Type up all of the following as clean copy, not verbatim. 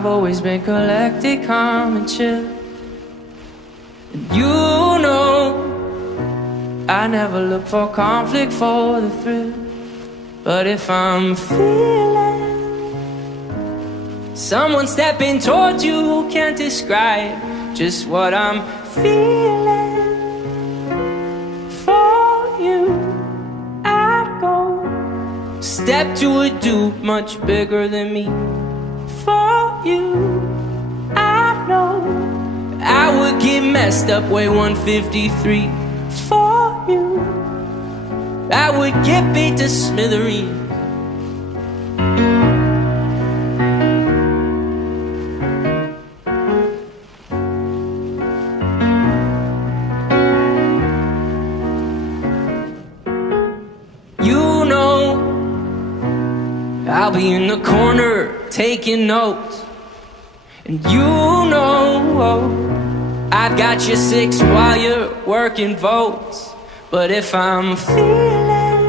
I've always been collected, calm and chill. And you know I never look for conflict for the thrill. But if I'm feeling someone stepping towards you who can't describe just what I'm feeling, for you I'd go step to a dude much bigger than me. For you I know I would get messed up, weigh 153. For you I would get beat to smithereens. You know I'll be in the corner taking notes. And you know I've got your six while you're working votes. But if I'm feeling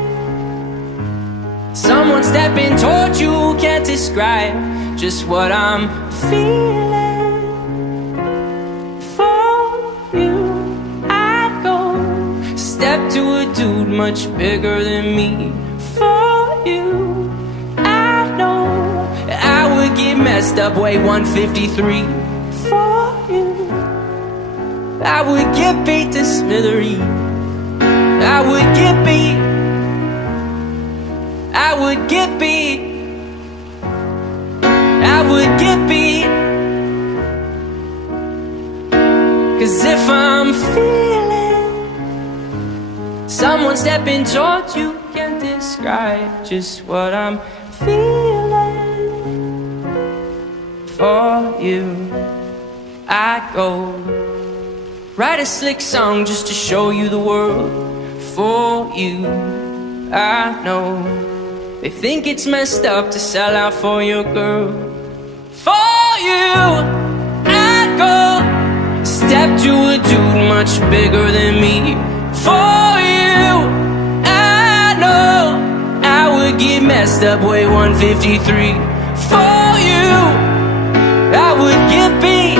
someone stepping towards you who can't describe just what I'm feeling, for you I'd go step to a dude much bigger than me. For you I know I would get messed up, weigh 153. For you I would get beat to smithereens. I would get beat, I would get beat, I would get beat. 'Cause if I'm feeling someone stepping towards you can't describe just what I'm feeling, for you I go write a slick song just to show you the world. For you I know they think it's messed up to sell out for your girl. For you I'd go step to a dude much bigger than me. For you I know I would get messed up, weigh 153. For you I would get beat,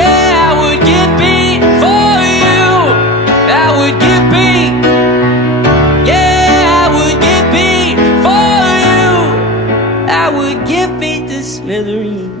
yeah I would get beat. For you I would get beat, yeah I would get beat. For you I would get beat to smithereens.